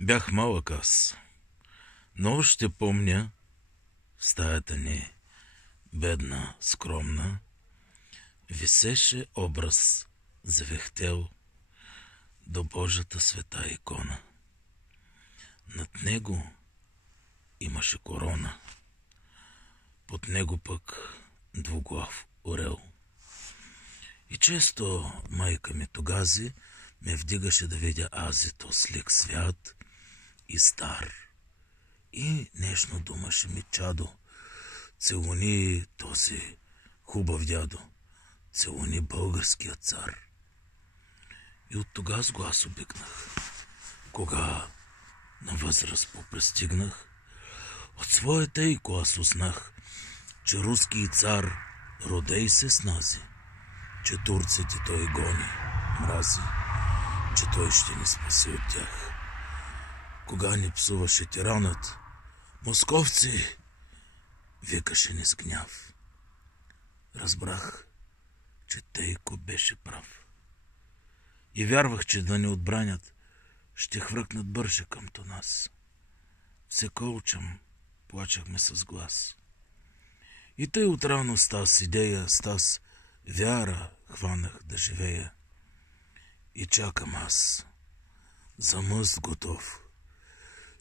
Бях малък аз, но ще помня в стаята ни, бедна, скромна, висеше образ завехтел до Божията света икона. Над него имаше корона, под него пък двуглав орел. И често майка ми тогази ме вдигаше да видя ази то слик свят и стар. И нежно думаше ми: чадо, целуни този хубав дядо, целуни българския цар. И от тогаз го аз обикнах. Кога на възраст попрестигнах, от своята ико аз узнах, че руски цар родей се снази, че турците той гони, мрази, че той ще ни спаси от тях. Кога ни псуваше тиранът, московци, викаше ни с гняв. Разбрах, че тейко беше прав. И вярвах, че да ни отбранят, ще хвъркнат бърже къмто нас. Се колчам, плачахме с глас. И тъй отрано с таз идея, с таз вяра хванах да живея. И чакам аз, за мъст готов.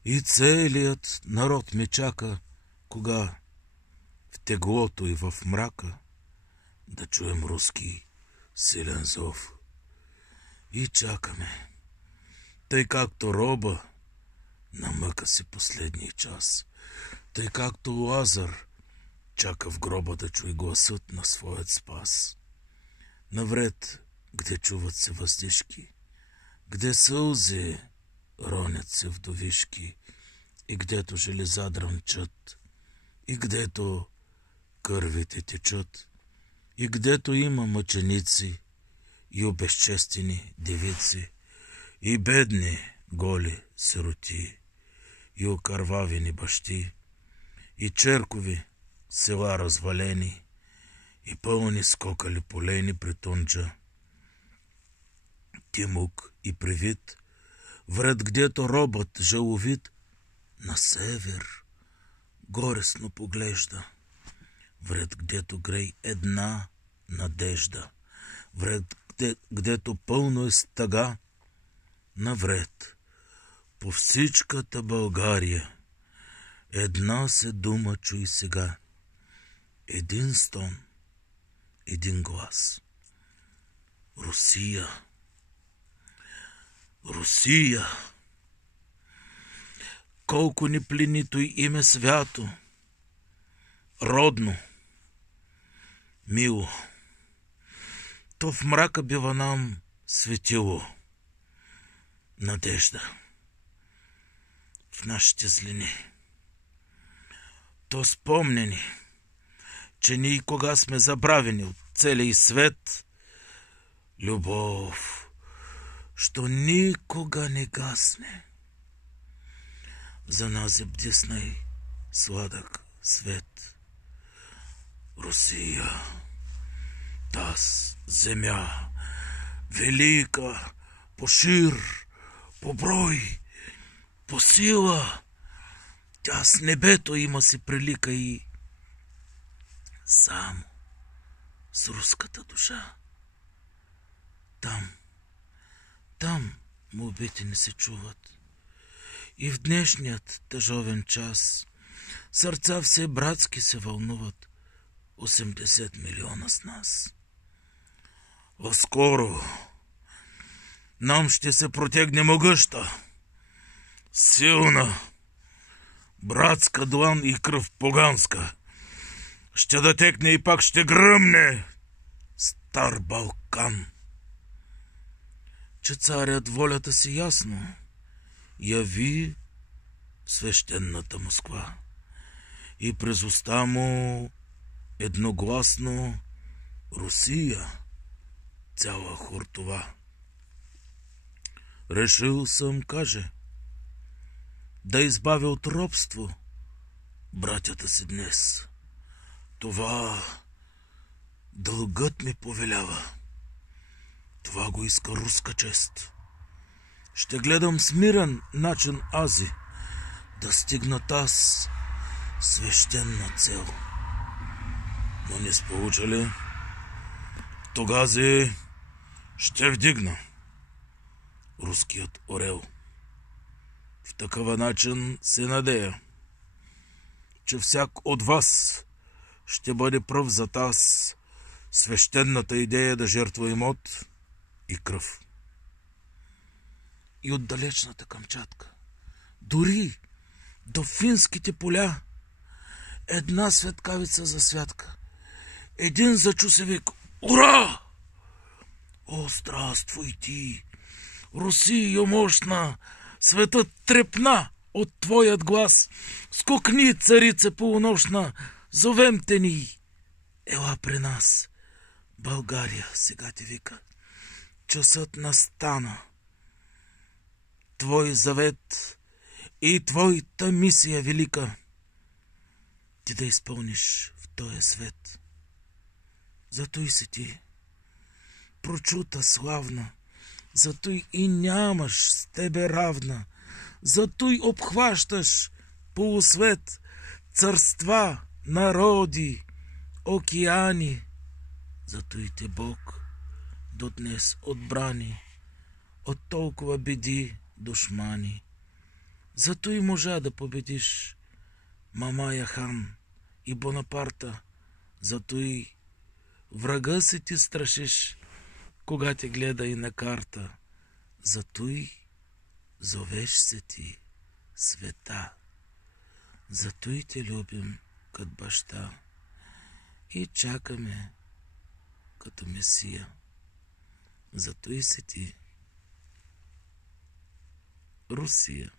И целият народ ме чака, кога в теглото и в мрака да чуем руски силен зов. И чакаме, тъй както роба на мъка си последния час, тъй както Лазар чака в гроба да чуе гласът на своят спас. Навред, где чуват се въздишки, где сълзи ронят се вдовишки, и гдето железа дрънчат, и гдето кървите течат, и гдето има мъченици, и обезчестени девици, и бедни голи сироти, и окървавени бащи, и черкови села развалени, и пълни скокали полени при Тунджа. Тимук и Привид, вред гдето робът жаловит, на север горесно поглежда, вред гдето грей една надежда, вред гдето пълно е стъга, навред по всичката България една се дума чуй сега, един стон, един глас. Русия, Русия! Колко ни плени той име свято, родно, мило, то в мрака бива нам светило надежда в нашите злини. То спомнени, че ние кога сме забравени от целия свет, любов, що никога не гасне. За нас е бдиснай сладък свет. Русия, таз земя, велика, по шир, по брой, по сила, тя с небето има си прилика и само с руската душа. Там молбите не се чуват. И в днешният тъжовен час сърца все братски се вълнуват 80 милиона с нас. А скоро нам ще се протегне могъща, силна, братска длан и кръв поганска. Ще дотекне и пак ще гръмне стар Балкан. Че царят волята си ясно яви свещената Москва и през уста му едногласно Русия, цяла хортова. Решил съм, каже, да избавя от робство братята си днес. Това дългът ми повелява. Това го иска руска чест. ще гледам с мирен начин ази да стигнат аз свещена цел. Но не сполучали, тогази ще вдигна руският орел. В такъв начин се надея, че всяк от вас ще бъде пръв за таз свещената идея да жертва имот и кръв. И от далечната Камчатка, дори до финските поля, една светкавица за святка, един зачу се вик: ура! О, здравствуй ти, Русио мощна, светът трепна от твоят глас. Скокни, царице полунощна, зовем те ни. Ела при нас, България сега ти вика. Часът настана. Твой завет и твоята мисия велика ти да изпълниш в този свет. Зато и си ти, прочута славна, зато и нямаш с тебе равна, зато и обхващаш полусвет, царства, народи, океани, зато и те Бог до днес отбрани от толкова беди душмани. Зато и можа да победиш Мамая хан и Бонапарта, зато и врага си ти страшиш, кога те гледа и на карта, зато и зовеш се ти света, зато и те любим като баща и чакаме като Месия, зато и си ти Русия.